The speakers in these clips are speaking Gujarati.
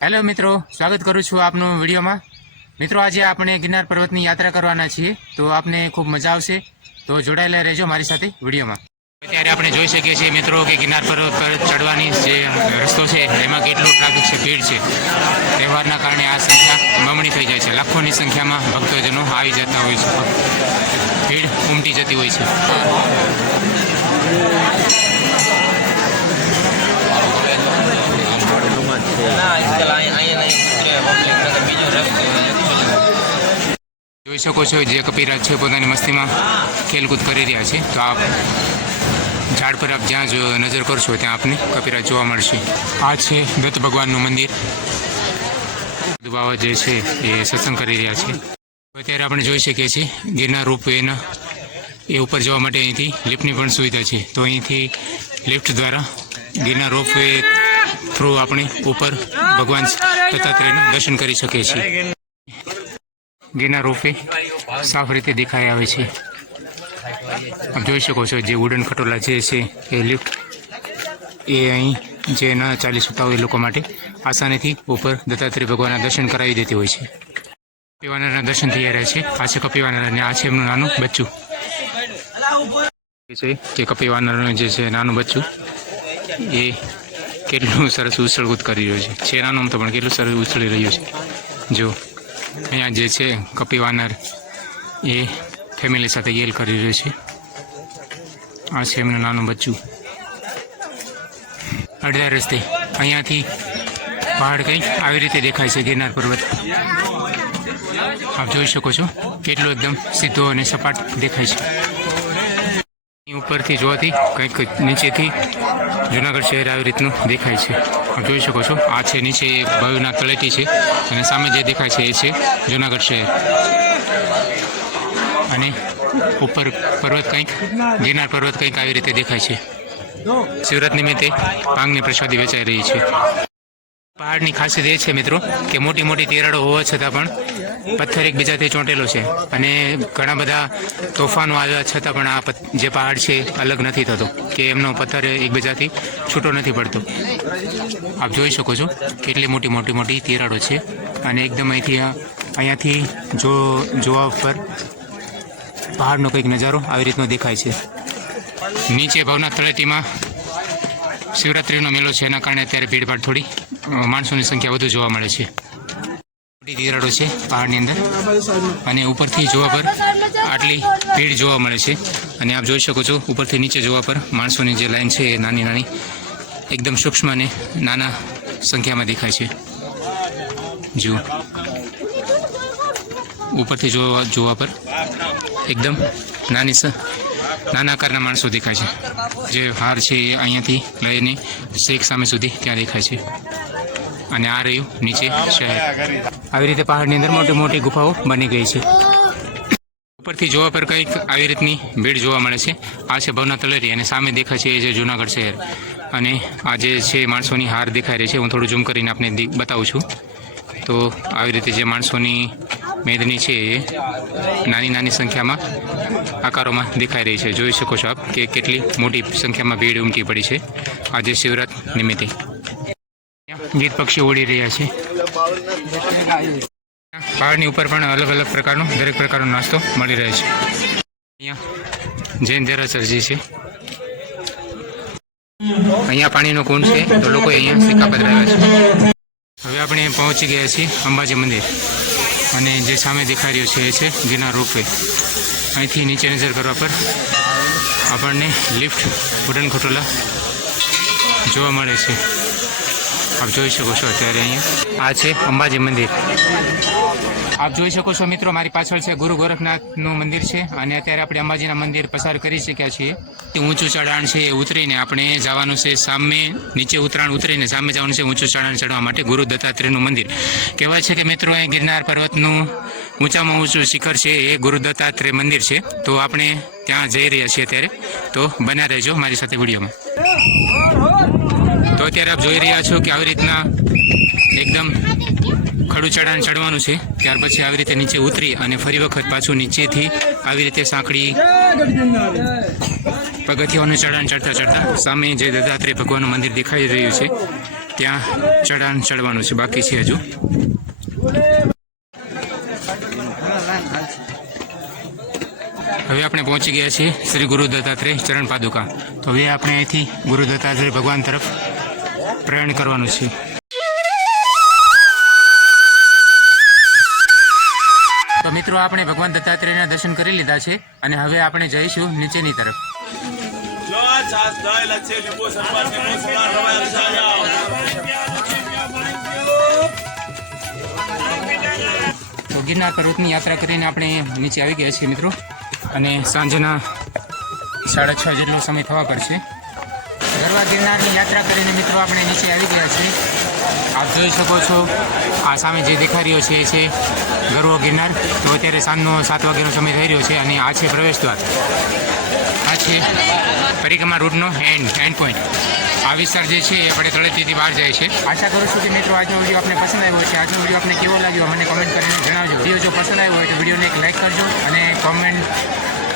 હેલો મિત્રો, સ્વાગત કરું છું આપનું વિડીયોમાં। મિત્રો, આજે આપણે ગિરનાર પર્વતની યાત્રા કરવાના છીએ, તો આપને ખૂબ મજા આવશે, તો જોડાયેલા રહેજો મારી સાથે વિડીયોમાં। અત્યારે આપણે જોઈ શકીએ છીએ મિત્રો કે ગિરનાર પર્વત પર ચડવાની જે રસ્તો છે એમાં કેટલું ટ્રાફિક છે, ભીડ છે। તહેવારના કારણે આ સંખ્યા બમણી થઈ જાય છે, લાખોની સંખ્યામાં ભક્તજનો આવી જતા હોય છે, ભીડ ઉમટી જતી હોય છે। જોઈ શકો છો જે કપિરાજ છે પોતાની મસ્તીમાં ખેલકૂદ કરી રહ્યા છે। તો આપ ઝાડ પર આપ જ્યાં જો નજર કરશો ત્યાં આપને કપિરાજ જોવા મળશે। આ છે દત્ત ભગવાનનું મંદિર, બાબા જે છે એ સત્સંગ કરી રહ્યા છે। અત્યારે આપણે જોઈ શકીએ છીએ ગિરનાર રોપવેના એ ઉપર જવા માટે અહીંથી લિફ્ટની પણ સુવિધા છે, તો અહીંથી લિફ્ટ દ્વારા ગિરનાર રોપવે થ્રુ આપણે ઉપર ભગવાન દત્તાત્રેયના દર્શન કરી શકીએ છીએ। ગિરનાર રોપવે સાફ રીતે દેખાઈ આવે છે, આપ જોઈ શકો છો જે વુડન ખટોલા જે છે એ લિફ્ટ એ અહીં જે ન ચાલી શકતા હોય એ લોકો માટે આસાનીથી ઉપર દત્તાત્રેય ભગવાનના દર્શન કરાવી દેતી હોય છે। કપિવાનરના દર્શન થઈ રહ્યા છે। આ છે કપિવાનર અને આ છે એમનું નાનું બચ્ચું જે કપિવાનરનું જે છે નાનું બચ્ચું એ કેટલું સરસ ઉછળકૂદ કરી રહ્યું છે નાનું તો પણ કેટલું સરસ ઉછળી રહ્યું છે। જો અહીંયા જે છે કપિવાનર એ ફેમિલી સાથે ગેલ કરી રહ્યું છે। આ છે એમનું નાનું બચ્ચું। અડધા રસ્તે અહીંયાથી પહાડ કંઈક આવી રીતે દેખાય છે ગિરનાર પર્વત, આપ જોઈ શકો છો કેટલો એકદમ સીધો અને સપાટ દેખાય છે। ઉપરથી જોવાથી કંઈક નીચેથી જુનાગઢ શહેર આવી રીતનું દેખાય છે, આપ જોઈ શકો છો। આ છે નીચે બાયુના તળેટી છે અને સામે જે દેખાય છે એ છે જુનાગઢ શહેર, અને ઉપર પર્વત કંઈક ગિરનાર પર્વત કંઈક આવી રીતે દેખાય છે। શિવરાત નિમિત્તે ભાંગની પ્રસાદી વેચાઈ રહી છે। પહાડની ખાસિયત એ છે મિત્રો કે મોટી મોટી તિરાડો હોવા છતાં પણ પથ્થર એકબીજાથી ચોંટેલો છે, અને ઘણા બધા તોફાનો આવ્યા છતાં પણ આ જે પહાડ છે અલગ નથી થતો, કે એમનો પથ્થર એકબીજાથી છૂટો નથી પડતો। આપ જોઈ શકો છો કેટલી મોટી મોટી મોટી તિરાડો છે, અને એકદમ અહીંયાથી જોવા પર પહાડનો કંઈક નજારો આવી રીતનો દેખાય છે। નીચે ભવનાથ તળેટીમાં શિવરાત્રિનો મેળો છે, એના કારણે અત્યારે ભીડભાડ થોડી માણસોની સંખ્યા વધુ જોવા મળે છે। મોટી તિરાડો છે પહાડની અંદર, અને ઉપરથી જોવા પર આટલી ભીડ જોવા મળે છે, અને આપ જોઈ શકો છો ઉપરથી નીચે જોવા પર માણસોની જે લાઈન છે એ નાની નાની એકદમ સૂક્ષ્મ અને નાના સંખ્યામાં દેખાય છે। જુઓ ઉપરથી જોવા પર એકદમ નાના આકારના માણસો દેખાય છે। જે હાર છે એ અહીંયાથી લઈને શેખ સામે સુધી ત્યાં દેખાય છે, અને આ રહ્યું નીચે શહેર। આવી રીતે પહાડની અંદર મોટી મોટી ગુફાઓ બની ગઈ છે। ઉપરથી જોવા પર કંઈક આવી રીતની ભીડ જોવા મળે છે। આ છે ભવનાથ તળેટી, અને સામે દેખાય છે એ જે જુનાગઢ શહેર, અને આ જે છે માણસોની હાર દેખાઈ રહી છે। હું થોડું ઝૂમ કરીને આપને બતાવું છું। તો આવી રીતે જે માણસોની મેદની છે એ નાની નાની સંખ્યામાં આકારોમાં દેખાઈ રહી છે। જોઈ શકો છો આપ કે કેટલી મોટી સંખ્યામાં ભીડ ઉમટી પડી છે આજે શિવરાત નિમિત્તે। ગીત પક્ષીઓ ઉડી રહ્યા છે। પહાડની ઉપર પણ અલગ અલગ પ્રકારનો દરેક પ્રકારનો નાસ્તો મળી રહે છે। અહીંયા જૈન દેરાસરજી છે, અહીંયા પાણીનો કુંડ છે, તો લોકો અહીંયા સિક્કા પધરાવ્યા છે। હવે આપણે પહોંચી ગયા છીએ અંબાજી મંદિર, અને જે સામે દેખાઈ રહ્યું છે એ છે ગિરનાર રોપવે। અહીંથી નીચે નજર કરવા પર આપણને લિફ્ટ વુડન ખટોલા જોવા મળે છે, આપ જોઈ શકો છો અત્યારે અહીંયા। આ છે અંબાજી મંદિર, આપ જોઈ શકો છો મિત્રો મારી પાછળ છે ગુરુ ગોરખનાથનું મંદિર છે, અને અત્યારે આપણે અંબાજીના મંદિર પસાર કરી શક્યા છીએ। ઊંચું ચઢાણ છે એ ઉતરીને આપણે જવાનું છે સામે, નીચે ઉતરાણ ઉતરીને સામે જવાનું છે ઊંચું ચઢાણ ચડવા માટે ગુરુ દત્તાત્રેયનું મંદિર। કહેવાય છે કે મિત્રો એ ગિરનાર પર્વતનું ઊંચામાં ઊંચું શિખર છે એ ગુરુ દત્તાત્રેય મંદિર છે, તો આપણે ત્યાં જઈ રહ્યા છીએ અત્યારે, તો બન્યા રહેજો મારી સાથે વિડીયોમાં। તો અત્યારે આપ જોઈ રહ્યા છો કે આવી રીતના એકદમ ખડું ચઢાણ ચડવાનું છે, ત્યાર પછી આવી રીતે નીચે ઉતરી અને ફરી વખત પાછું નીચેથી આવી રીતે સાંકડી પગથિયાઓનું ચઢાણ ચડતા સામે જે દત્તાત્રેય ભગવાનનું મંદિર દેખાઈ રહ્યું છે ત્યાં ચઢાણ ચડવાનું છે, બાકી છે હજુ. હવે આપણે પહોંચી ગયા છીએ શ્રી ગુરુ દત્તાત્રેય ચરણ પાદુકા. તો હવે આપણે અહીંથી ગુરુ દત્તાત્રેય ભગવાન તરફ પ્રયાણ કરવાનું છે. તો મિત્રો આપણે ભગવાન દત્તાત્રેયના દર્શન કરી લીધા છે અને હવે આપણે જઈશું નીચેની તરફ. તો ગિરનાર પર્વતની યાત્રા કરીને આપણે નીચે આવી ગયા છીએ મિત્રો, અને સાંજના 6:30 જેટલો સમય થવા પર છે. ગરવા ગિરનારની યાત્રા કરીને મિત્રો આપણે નીચે આવી ગયા છીએ. આપ જોઈ શકો છો આ સામે જે દેખાઈ રહ્યો છે એ છે ગરવો ગિરનાર. તો અત્યારે સાંજનો 7 વાગ્યાનો સમય થઈ રહ્યો છે અને આ છે પ્રવેશ દ્વાર. આ છે પરિક્રમા રૂટનો એન્ડ પોઈન્ટ. આ વિસ્તાર જે છે એ આપણે તળેટીથી બહાર જાય છે. આશા કરું છું કે મિત્રો આજનો વિડીયો આપને પસંદ આવ્યો છે. આજનો વિડીયો આપને કેવો લાગ્યો મને કોમેન્ટ કરીને જણાવજો. વિડીયો જો પસંદ આવ્યો હોય તો વિડીયોને એક લાઇક કરજો અને કોમેન્ટ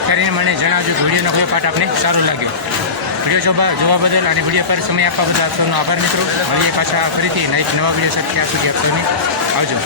કરીને મને જણાવજો કે વિડીયોનો કયો પાર્ટ આપને સારો લાગ્યો. વિડીયો જોવા બદલ અને વિડીયો પર સમય આપવા બદલ આપનો આભાર મિત્રો. મળીએ પાછા ફરીથી નવા વિડીયો સાથે. ત્યાં સુધી આપ સૌને આવજો.